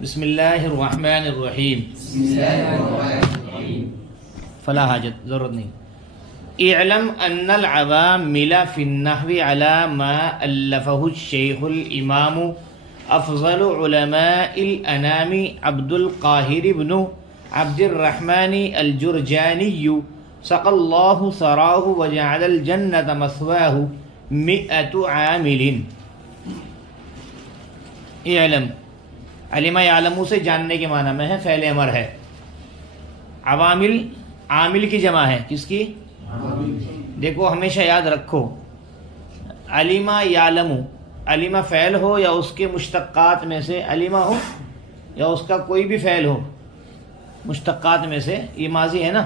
بسم اللہ الرحمن الرحیم. فلا حاجت، ضرورت نہیں. اعلم ان العوامل فی النحو علی ما الفہ الشیخ الامام افضل علماء الانام عبد القاہر بن عبد الرحمن الجرجانی سقى الله ثراه وجعل الجنة مثواه 100 عامل. اعلم، علم یعلم سے جاننے کے معنی میں ہے، فعل امر ہے. عوامل عامل کی جمع ہے، کس کی؟ دیکھو ہمیشہ یاد رکھو، علم یعلم، علم فعل ہو یا اس کے مشتقات میں سے علم ہو یا اس کا کوئی بھی فعل ہو، مشتقات میں سے، یہ ماضی ہے نا،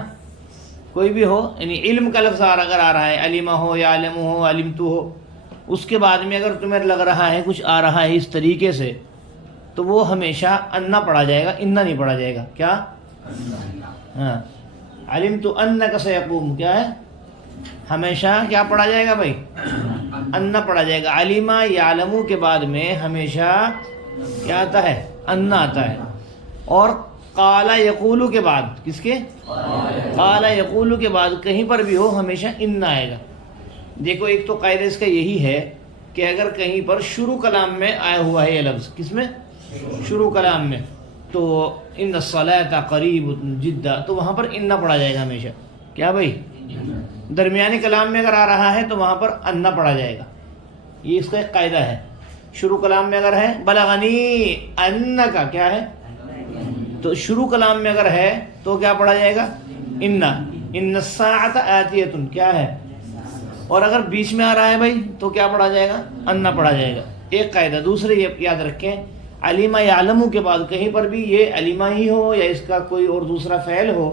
کوئی بھی ہو، یعنی علم کا لفظ اگر آ رہا ہے، علم ہو یا علم ہو، علم تو ہو، اس کے بعد میں اگر تمہیں لگ رہا ہے کچھ آ رہا ہے اس طریقے سے، تو وہ ہمیشہ انا پڑھا جائے گا، انا نہیں پڑھا جائے گا. کیا؟ ہاں، علمت انک سیقوم کیا ہے؟ ہمیشہ کیا پڑھا جائے گا بھائی؟ انا پڑھا جائے گا. علم یعلم کے بعد میں ہمیشہ کیا آتا ہے؟ انا آتا ہے. اور قال یقول کے بعد، کس کے؟ قال یقول کے بعد کہیں پر بھی ہو ہمیشہ انا آئے گا. دیکھو ایک تو قاعدہ اس کا یہی ہے کہ اگر کہیں پر شروع کلام میں آیا ہوا ہے یہ لفظ، کس میں؟ شروع کلام میں، تو ان الصلاۃ قریب جدا، تو وہاں پر انا پڑھا جائے گا ہمیشہ. کیا بھائی؟ درمیانی کلام میں اگر آ رہا ہے تو وہاں پر انا پڑھا جائے گا. یہ اس کا ایک قاعدہ ہے. شروع کلام میں اگر ہے بلغنی انک کیا ہے، تو شروع کلام میں اگر ہے تو کیا پڑھا جائے گا؟ انا. ان الساعۃ آتیۃ کیا ہے، اور اگر بیچ میں آ رہا ہے بھائی تو کیا پڑھا جائے گا؟ انا پڑھا جائے گا. ایک قاعدہ. دوسرے یہ یاد رکھیں، علم یعلم کے بعد کہیں پر بھی یہ علم ہی ہو یا اس کا کوئی اور دوسرا فعل ہو،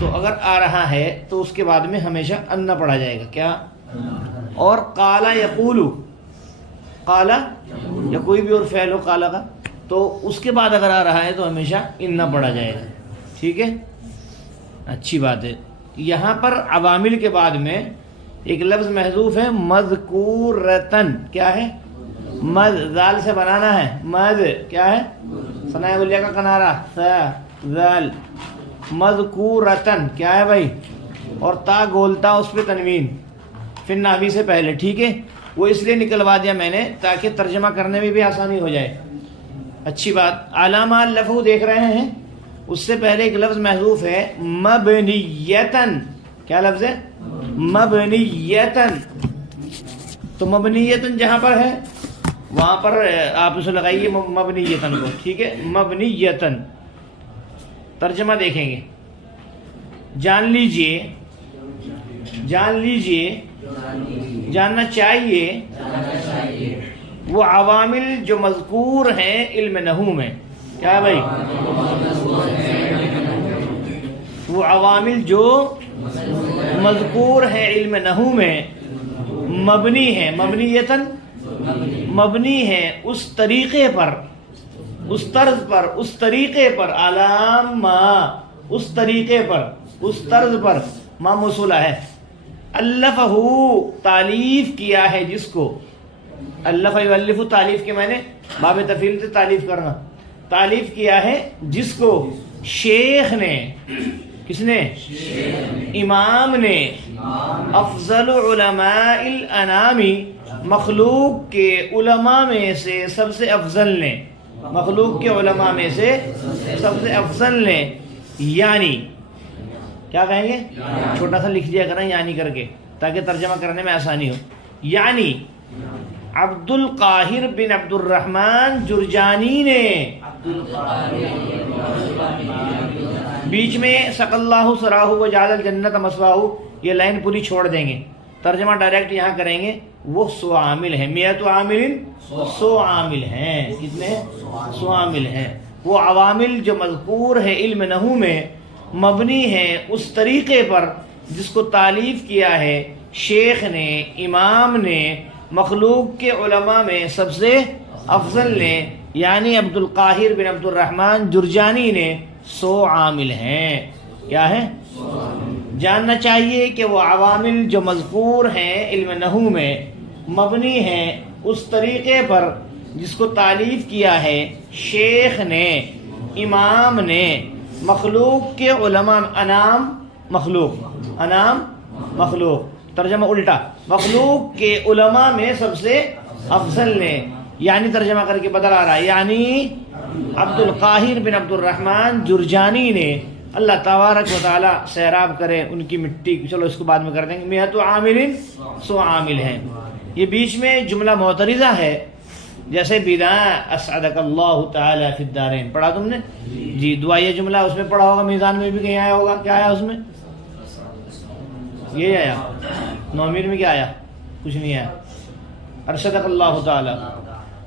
تو اگر آ رہا ہے تو اس کے بعد میں ہمیشہ انا پڑھا جائے گا. کیا؟ اور قال یقول، قال یا کوئی بھی اور فعل ہو قال کا، تو اس کے بعد اگر آ رہا ہے تو ہمیشہ انا پڑھا جائے گا. ٹھیک ہے، اچھی بات ہے. یہاں پر عوامل کے بعد میں ایک لفظ محذوف ہے، مذکورتن. کیا ہے؟ مد، ذال سے بنانا ہے. مد کیا ہے؟ ثناء علیہ کا کنارہ، ذال. مذکورتن کیا ہے بھائی؟ اور تا گولتا اس پہ تنوین، پھر ناوی سے پہلے. ٹھیک ہے، وہ اس لیے نکلوا دیا میں نے تاکہ ترجمہ کرنے میں بھی آسانی ہو جائے. اچھی بات. علامہ لفظ دیکھ رہے ہیں، اس سے پہلے ایک لفظ محذوف ہے، مبنیتن. کیا لفظ ہے؟ مبنیتن. تو مبنیتن جہاں پر ہے وہاں پر آپ اسے لگائیے مبنیتن کو. ٹھیک ہے، مبنیتن. ترجمہ دیکھیں گے. جان لیجئے، جان لیجئے، جاننا چاہیے وہ عوامل جو مذکور ہیں علم نحو میں. کیا بھائی؟ وہ عوامل جو مذکور ہیں علم نحو میں، مبنی ہیں، مبنیتن، مبنی ہیں اس طریقے پر، اس طرز پر، اس طریقے پر، علامہ اس طریقے پر، اس طرز پر. ما موصولہ ہے. الفہ تعلیف کیا ہے جس کو، الفہ یؤلف تعلیف کے معنی باب تفعیل سے تعلیف کرنا. تعلیف کیا ہے جس کو شیخ نے، کس نے؟ امام نے، افضل علماء الانام، مخلوق کے علماء میں سے سب سے افضل نے، مخلوق کے علماء میں سے سب سے افضل نے. یعنی کیا کہیں گے؟ چھوٹا سا لکھ دیا کریں یعنی کر کے تاکہ ترجمہ کرنے میں آسانی ہو. یعنی عبد القاہر بن عبد الرحمن جرجانی نے، بیچ میں سقى الله ثراه وجعل الجنة مثواه، یہ لائن پوری چھوڑ دیں گے. ترجمہ ڈائریکٹ یہاں کریں گے. وہ 100 عامل ہیں، 100 عامل، 100 عامل ہیں. کتنے؟ 100 عامل ہیں. وہ عوامل جو مذکور ہے علم نحو میں، مبنی ہیں اس طریقے پر جس کو تعلیف کیا ہے شیخ نے، امام نے، مخلوق کے علماء میں سب سے افضل نے، یعنی عبد القاہر بن عبد الرحمن جرجانی نے 100 عامل ہیں. کیا ہے؟ جاننا چاہیے کہ وہ عوامل جو مذکور ہیں علم نحو میں، مبنی ہیں اس طریقے پر جس کو تعلیف کیا ہے شیخ نے، امام نے، مخلوق کے علماء، انام مخلوق، انام مخلوق، ترجمہ الٹا، مخلوق کے علماء میں سب سے افضل نے، یعنی ترجمہ کر کے بدل آ رہا ہے، یعنی عبد القاہر بن عبد الرحمن جرجانی نے، اللہ تبارک و تعالی سیراب کرے ان کی مٹی، چلو اس کو بعد میں کر دیں گے، مئۃ عامل 100 عامل ہیں۔ یہ بیچ میں جملہ معترضہ ہے، جیسے بدا اسعدک اللہ تعالی فی الدارین، پڑھا تم نے جی؟ دعائیہ جملہ اس میں پڑھا ہوگا، میزان میں بھی کہیں آیا ہوگا، کیا آیا اس میں؟ یہ آیا نومیر میں، کیا آیا؟ کچھ نہیں آیا، ارشدک اللہ تعالی،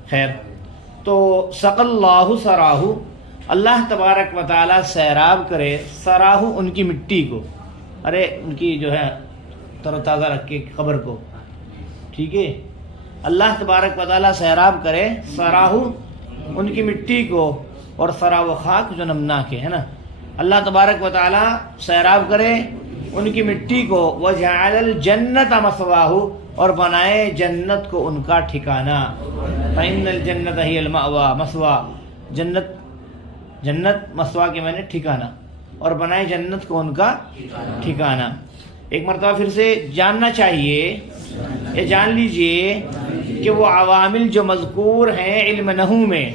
خیر۔ تو سق اللہ سراہ، اللہ تبارک و تعالی سیراب کرے سراہ ان کی مٹی کو، ارے ان کی جو ہے تر و تازہ رکھ کے قبر کو، ٹھیک ہے؟ اللہ تبارک و تعالی سیراب کرے سراہ ان کی مٹی کو، اور سرا و خاک جو نمناک ہے نا، اللہ تبارک و تعالی سیراب کرے ان کی مٹی کو، وجعل الجنت مثواہ، اور بنائے جنت کو ان کا ٹھکانہ، فإن الجنت ہی المأوى، مثوا جنت مثوا کے معنی ٹھکانہ، اور بنائے جنت کو ان کا ٹھکانہ۔ ایک مرتبہ پھر سے جاننا چاہیے، یہ جان لیجئے کہ وہ عوامل جو مذکور ہیں علم نحو میں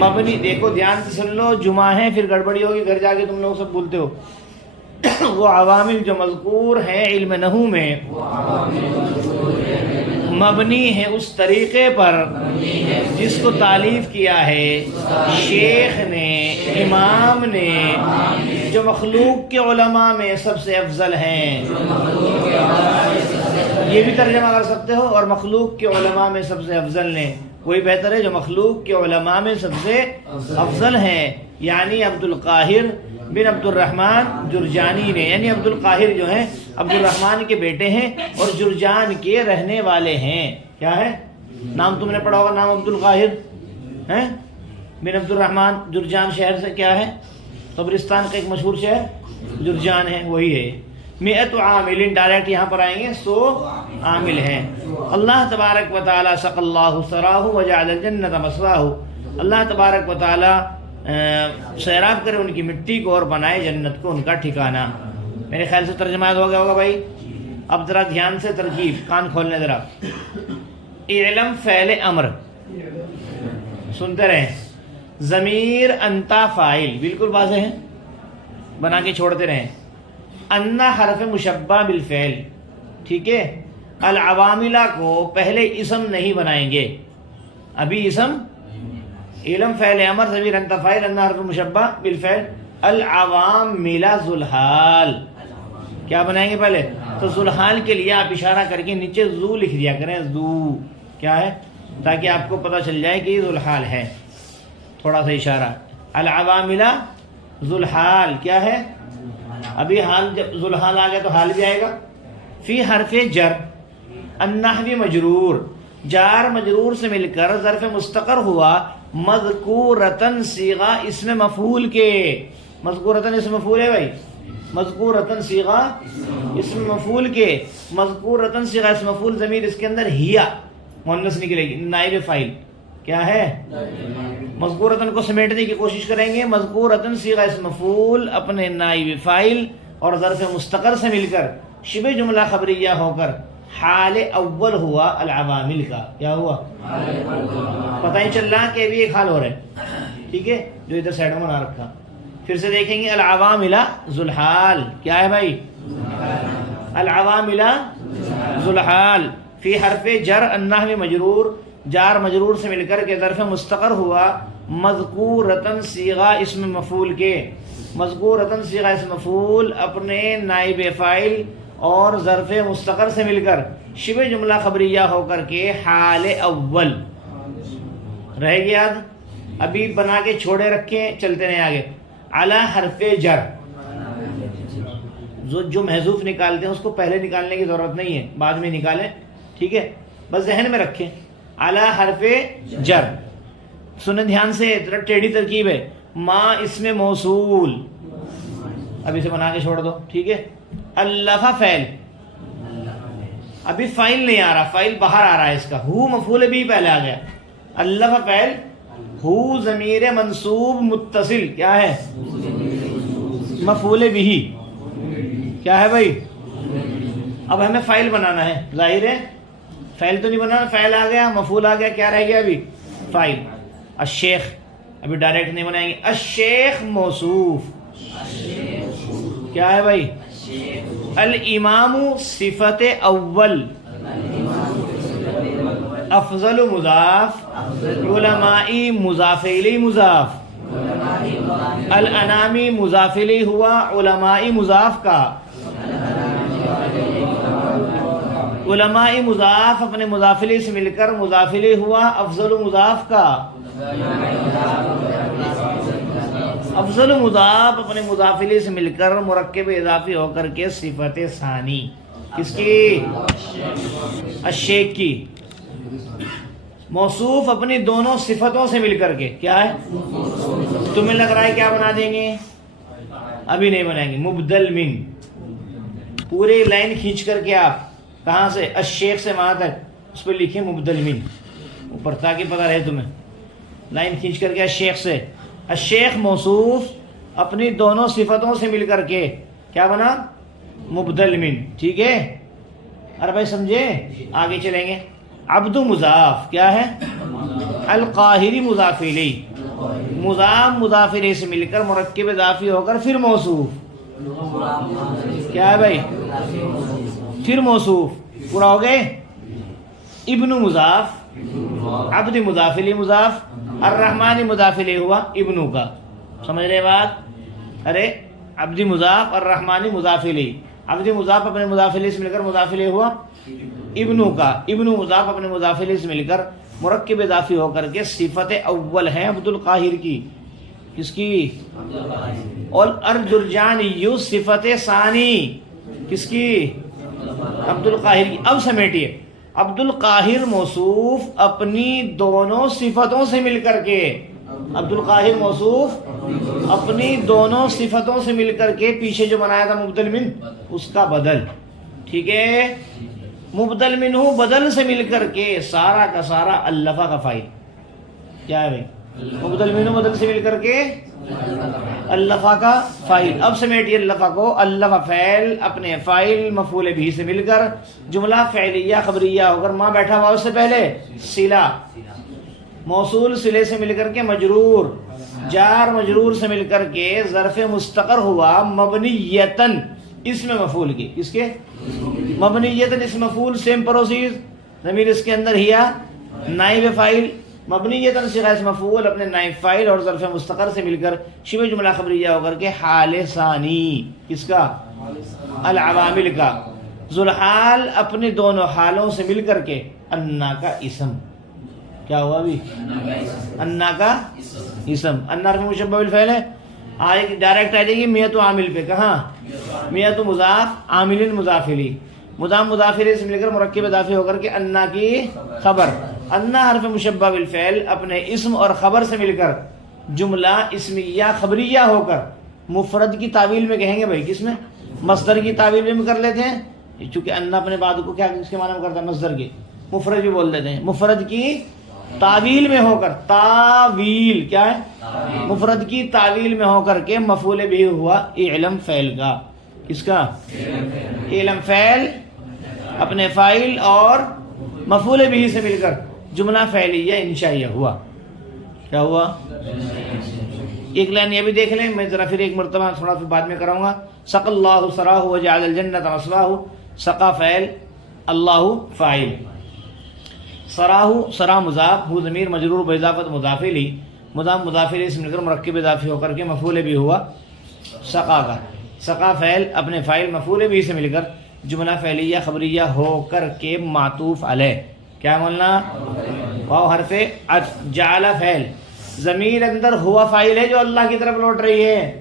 مبنی، دیکھو دھیان سے سن لو، جمعہ ہے پھر گڑبڑی ہوگی، گھر جا کے تم لوگ سب بولتے ہو، وہ عوامل جو مذکور ہیں علم نحو میں مبنی ہے اس طریقے پر جس کو تعلیف کیا ہے شیخ نے، امام نے، جو مخلوق کے علماء میں سب سے افضل ہیں، یہ بھی ترجمہ کر سکتے ہو، اور مخلوق کے علماء میں سب سے افضل نے، وہی بہتر ہے جو مخلوق کے علماء میں سب سے افضل ہیں، یعنی عبد القاہر بن عبد الرحمن جرجانی نے، یعنی عبد القاہر جو ہیں عبد الرحمن کے بیٹے ہیں اور جرجان کے رہنے والے ہیں۔ کیا ہے نام؟ تم نے پڑھا ہوگا نام، عبد القاہر ہیں بن عبد الرحمن، جرجان شہر سے کیا ہے؟ قبرستان کا ایک مشہور شہر جرجان ہے، وہی ہے۔ مئۃ عامل، ڈائریکٹ یہاں پر آئیں گے، 100 عامل ہیں۔ اللہ تبارک و تعالی سق اللہ سراہ وجعل الجنت مثواہ، اللہ تبارک و تعالی سیراب کرے ان کی مٹی کو اور بنائے جنت کو ان کا ٹھکانہ۔ میرے خیال سے ترجمہ ہو گیا ہوگا بھائی۔ اب ذرا دھیان سے ترکیب، کان کھولنے ذرا۔ اعلم فعل امر، سنتے رہیں، ضمیر انتا فاعل، بالکل واضح ہے، بنا کے چھوڑتے رہیں۔ انا حرف مشبہ بالفعل، ٹھیک ہے؟ العواملہ کو پہلے اسم نہیں بنائیں گے، ابھی اسم، علم فعل امر، ضمیر انت فاعل، انا حرف مشبہ بالفعل، العواملہ ذوالحال، کیا بنائیں گے پہلے؟ تو ذوالحال کے لیے آپ اشارہ کر کے نیچے ذو لکھ دیا کریں، ذو کیا ہے، تاکہ آپ کو پتہ چل جائے کہ یہ ذوالحال ہے، تھوڑا سا اشارہ۔ العواملہ ذوالحال کیا ہے؟ ابھی حال، جب ذوالحال آ گیا تو حال بھی آئے گا۔ فی حرف جر، النحو مجرور، جار مجرور سے مل کر ظرف مستقر ہوا، مذکورتن صیغہ اسم مفعول کے، مذکورتن اسم مفعول ہے بھائی، مذکورتن صیغہ اسم مفعول کے، مذکورتن صیغہ اسم مفعول، ضمیر اس کے اندر ہیا مؤنث نکلے گی، نائب فاعل کیا ہے؟ مذکورتن کو سمیٹنے کی کوشش کریں گے، مذکورتن صیغہ اسم مفعول اپنے نائب فاعل اور ظرف مستقر سے مل کر شبہ جملہ خبریہ ہو کر حال اول ہوا العوامل کا، کیا ہوا؟ پتہ ہی چل رہا کہ بھی ایک حال ہو رہا ہے، ٹھیک ہے، جو ادھر سائڈ میں بنا رکھا۔ پھر سے دیکھیں گے، العواملہ ذوالحال، کیا ہے بھائی؟ العواملہ ذوالحال، فی حرف جر النحو مجرور، جار مجرور سے مل کر کے ظرف مستقر ہوا، مذکورتن صیغہ اسم مفعول کے، مذکورتن صیغہ اسم مفعول اپنے نائب فاعل اور ظرف مستقر سے مل کر شبہ جملہ خبریہ ہو کر کے حال اول رہے گی یاد، ابھی بنا کے چھوڑے رکھیں، چلتے رہیں آگے۔ علی حرف جر، جو محذوف نکالتے ہیں اس کو پہلے نکالنے کی ضرورت نہیں ہے، بعد میں نکالیں، ٹھیک ہے، بس ذہن میں رکھیں۔ علی حرف جر، سنیں دھیان سے، ٹیڑھی ترکیب ہے، ما اسم موصول، اب اسے بنا کے چھوڑ دو، ٹھیک ہے۔ الف فعل، ابھی فائل نہیں آ رہا، فائل باہر آ رہا ہے اس کا، ہو مفعول بھی پہلے آ گیا، اللہ فعل، ہو ضمیر منصوب متصل کیا ہے مفعول بھی، کیا ہے بھائی؟ اب ہمیں فائل بنانا ہے، ظاہر ہے فائل تو نہیں بنانا، فائل آ گیا، مفعول آ گیا، کیا رہ گیا ابھی؟ فائل۔ الشیخ ابھی ڈائریکٹ نہیں بنائیں گے، الشیخ موصوف کیا ہے بھائی؟ الامام صفت اول، افضل مضاف، علمائی مضاف الیہ مضاف، الانامی مضاف الیہ ہوا، علمائی مضاف کا، علمائی مضاف اپنے مضاف الیہ سے مل کر مضاف الیہ ہوا، افضل مضاف کا، افضل مضاف اپنے مضاف الیہ سے مل کر مرکب اضافی ہو کر کے صفت ثانی کس کی؟ الشیخ کی، موصوف اپنی دونوں صفتوں سے مل کر کے کیا ہے؟ تمہیں لگ رہا ہے کیا بنا دیں گے؟ ابھی نہیں بنائیں گے، مبدل من، پورے لائن کھینچ کر کے آپ کہاں سے الشیخ سے وہاں تک اس پہ لکھیں مبدل من اوپر، تاکہ پتہ رہے تمہیں، لائن کھینچ کر کے الشیخ سے، الشیخ موصوف اپنی دونوں صفتوں سے مل کر کے کیا بنا؟ مبدل من، ٹھیک ہے؟ ارے بھائی سمجھے؟ آگے چلیں گے، عبد مضاف کیا ہے؟ القاہری مضاف الیہ، مضاف مضاف الیہ سے مل کر مرکب اضافی ہو کر پھر موصوف کیا ہے بھائی؟ پھر موصوف، پورا ہو گئے؟ ابن مضاف، عبد مضاف الیہ مضاف، الرحمن مضاف الیہ ہوا ابنو کا، سمجھ رہے بات؟ ارے عبد مضاف الرحمن مضاف الیہ، عبد مضاف اپنے مضاف الیہ سے مل کر مضاف الیہ ہوا ابنو کا، ابن مضاف اپنے مضاف الیہ سے مل کر مرکب اضافی ہو کر کے صفت اول ہے عبد القاہر کی، کس کی؟ اور الجرجانی صفت ثانی کس کی؟ عبد القاہر کی۔ اب سمیٹیے، عبد القاہر موصوف اپنی دونوں صفتوں سے مل کر کے، عبد القاہر موصوف اپنی دونوں صفتوں سے مل کر کے پیچھے جو بنایا تھا مبدل من اس کا بدل، ٹھیک ہے؟ مبدل منہ بدل سے مل کر کے سارا کا سارا اللفہ کا فائل کیا ہے بھائی؟ مبدل منہ بدل سے مل کر کے اللفہ کا فائل۔ اب سمیٹیے اللفہ کو، اللفہ فعل اپنے فائل مفعول بھی سے مل کر جملہ فعلیہ خبریہ ہو کر ماں بیٹھا ہوا اس سے پہلے صلہ، موصول صلے سے مل کر کے مجرور، جار مجرور سے مل کر کے ظرف مستقر ہوا مبنیتن اسم مفعول کی، کس کے؟ مبنیتن اسم مفعول، سیم پروسیس، ضمیر اس کے اندر ہیا نائب فاعل، مبنیتن صیغہ اسم مفعول اپنے نائب فاعل اور ظرف مستقر سے مل کر شبہ جملہ خبریہ ہو کر کے حال ثانی کس کا؟ العوامل کا، ذوالحال اپنے دونوں حالوں سے مل کر کے انا کا اسم، کیا ہوا ابھی؟ انا کا اسم، انا حرف مشبہ بالفعل ہے، آئے ڈائریکٹ آ جائے گی میت و عامل پہ، کہاں؟ میت و مضاف، عامل مضاف الیہ، مضاف مضاف الیہ سے مل کر مرکب اضافی ہو کر کے انا کی خبر، انا حرف مشبہ بالفعل اپنے اسم اور خبر سے مل کر جملہ اسمیہ خبریہ ہو کر مفرد کی تعویل میں کہیں گے بھائی، کس میں؟ مصدر کی تعویل میں کر لیتے ہیں، چونکہ انا اپنے بعد کو کیا اس کے معنی میں کرتا ہے؟ مصدر کی، مفرد بھی بول دیتے ہیں، مفرد کی تعویل میں ہو کر، تعویل کیا ہے؟ مفرد کی تعویل میں ہو کر کے مفعول بھی ہوا اعلم فعل کا، کس کا؟ اعلم فعل اپنے فاعل اور مفعول بھی سے مل کر جملہ فعلیہ انشائیہ ہوا، کیا ہوا؟ ایک لائن یہ بھی دیکھ لیں، میں ذرا پھر ایک مرتبہ تھوڑا پھر بعد میں کراؤں گا، سق اللہ سراہ وجعل الجنۃ مثواہ، سقا فعل اللہ فاعل، سراہ سرا مضاف، ہو ضمیر مجرور باضافت مضاف الیہ، مضاف مضاف الیہ سے مل کر مرکب اضافی ہو کر کے مفعول بھی ہوا سقا کا، سقا فعل اپنے فاعل مفعول بھی سے مل کر جملہ فعلیہ خبریہ ہو کر کے معطوف علیہ، کیا بولنا؟ واو حرف عطف، جعل فعل، ضمیر اندر ہوا فاعل ہے جو اللہ کی طرف لوٹ رہی ہے،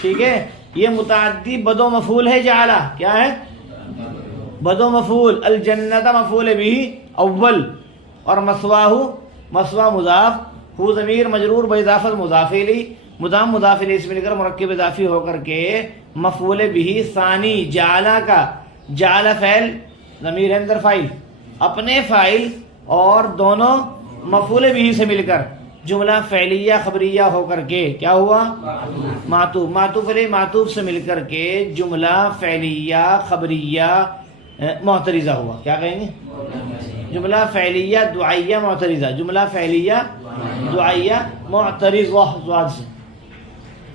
ٹھیک ہے؟ یہ متعدی بدو مفعول ہے، جعل کیا ہے؟ بدو مفعول، الجنت مفعول بھی اول، اور مثواہ مثوا مضاف، ہو ضمیر مجرور باضافت مضاف الیہ، مضاف مضاف الیہ سے مل کر مرکب اضافی ہو کر کے مفعول بھی ثانی، جعل کا، جعل فعل ضمیر ہے اندر فائل، اپنے فائل اور دونوں مفعول بھی سے مل کر جملہ فعلیہ خبریہ ہو کر کے کیا ہوا؟ معطوف، معطوف علیہ معطوف سے مل کر کے جملہ فعلیہ خبریہ معترضہ ہوا. کیا کہیں گے؟ جملہ فعلیہ دعائیہ معترضہ، جملہ فعلیہ دعائیہ معترضہ زواد سے.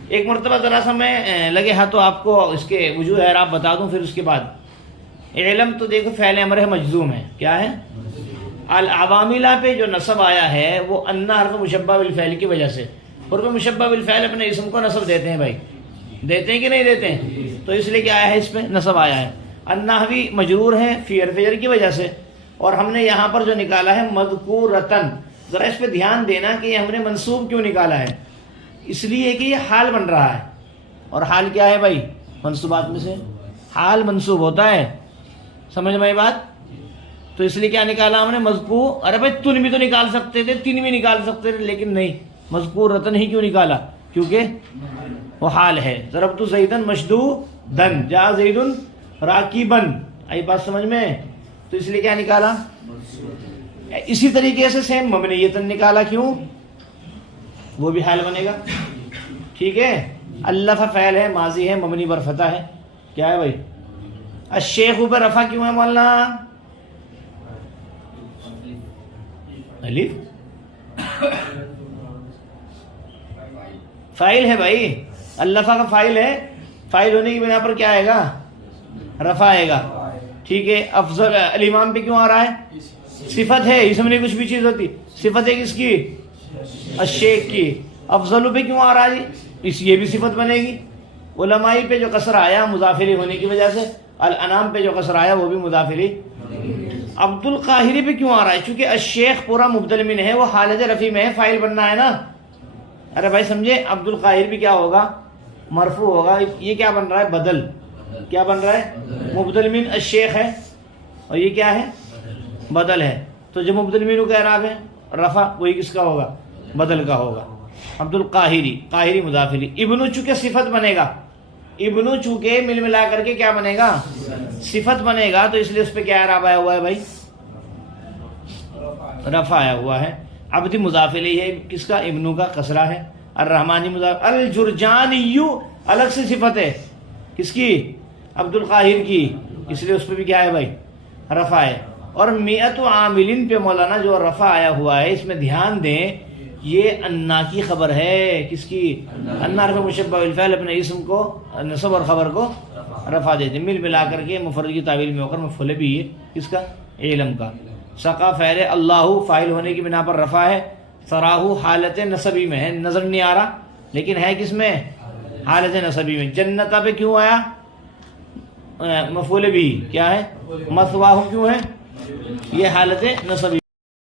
ایک مرتبہ ذرا سا میں لگے ہاں تو آپ کو اس کے وجوہ اعراب بتا دوں، پھر اس کے بعد علم تو دیکھو فعل امر ہے، مجزوم ہے. کیا ہے؟ العواملہ پہ جو نصب آیا ہے وہ ان حرف مشبہ بالفعل کی وجہ سے. حرف مشبہ بالفعل اپنے اسم کو نصب دیتے ہیں بھائی، دیتے ہیں کہ نہیں دیتے ہیں؟ تو اس لیے کیا آیا ہے؟ اس پہ نصب آیا ہے. النحوی مجرور ہے فی حرف جر کی وجہ سے، اور ہم نے یہاں پر جو نکالا ہے مذکورتن، ذرا اس پہ دھیان دینا کہ یہ ہم نے منصوب کیوں نکالا ہے. اس لیے کہ یہ حال بن رہا ہے، اور حال کیا ہے بھائی؟ منصوبات میں سے حال منصوب ہوتا ہے. سمجھ میں بات؟ تو اس لیے کیا نکالا ہم نے؟ مذکور. ارے بھائی تن بھی تو نکال سکتے تھے، تین بھی نکال سکتے تھے، لیکن نہیں، مذکور رتن ہی کیوں نکالا؟ کیونکہ وہ حال ہے. ضربت زیدن مشدودن، جاء زید راکبن. آئی بات سمجھ میں؟ تو اس لیے کیا نکالا؟ اسی طریقے سے سیم مبنیتن نکالا. کیوں؟ وہ بھی حال بنے گا. ٹھیک ہے. الف فعل ہے، ماضی ہے، مبنی بر فتح ہے. کیا ہے بھائی؟ الشیخ پر رفع کیوں ہے مولانا؟ الف فائل ہے بھائی، الفا کا فائل ہے، فائل ہونے کی بنا پر کیا آئے گا؟ رفع آئے گا. ٹھیک ہے. افضل الامام پہ کیوں آ رہا ہے؟ صفت ہے، اس میں نہیں کچھ بھی چیز ہوتی. صفت ہے کس کی؟ الشیخ کی. افضل پہ کیوں آ رہا ہے؟ اس یہ بھی صفت بنے گی. علمائی پہ جو قصر آیا مضافری ہونے کی وجہ سے، الانام پہ جو قصر آیا وہ بھی مضافری. عبد القاہری پہ کیوں آ رہا ہے؟ چونکہ الشیخ پورا مبدل من ہے، وہ حالت رفع میں ہے، فائل بننا ہے نا. ارے بھائی سمجھے؟ عبد القاہر بھی کیا ہوگا؟ مرفوع ہوگا. یہ کیا بن رہا ہے؟ بدل. کیا بن رہا ہے؟ مبدل من الشیخ ہے، اور یہ کیا ہے؟ بدل ہے. تو جو مبدل من کا اعراب ہے رفع، وہی کس کا ہوگا؟ بدل کا ہوگا. عبد القاہری، قاہری مضافری. ابنو چونکہ صفت بنے گا، ابنو چونکہ مل ملا کر کے کیا بنے گا؟ صفت بنے گا. تو اس لیے اس پہ کیا اعراب آیا ہوا ہے بھائی؟ رفع آیا ہوا ہے. عبدی مضاف الیہ ہے، کس کا؟ ابنو کا، کسرہ ہے. الرحمانی مضاف. الجرجانی الگ سے صفت ہے، کس کی؟ عبد القاہر کی. اس لیے اس پہ بھی کیا ہے بھائی؟ رفع ہے. اور میت و عاملین پہ مولانا جو رفع آیا ہوا ہے، اس میں دھیان دیں، یہ انا کی خبر ہے. کس کی؟ انا حرف مشبہ بالفعل اپنے اسم کو نصب اور خبر کو رفع دیتے، مل ملا کر کے مفرد کی تعویل میں ہو کر مفعول بھی ہے. کس کا؟ علم کا. سقا فعل اللہ فاعل ہونے کی بنا پر رفع ہے. سراہو حالت نصبی میں ہے، نظر نہیں آ رہا لیکن ہے کس میں؟ حالت نصبی میں. جنتا پہ کیوں آیا؟ مفعول بھی. کیا ہے؟ مثواہ کیوں ہے؟ یہ حالت نصبی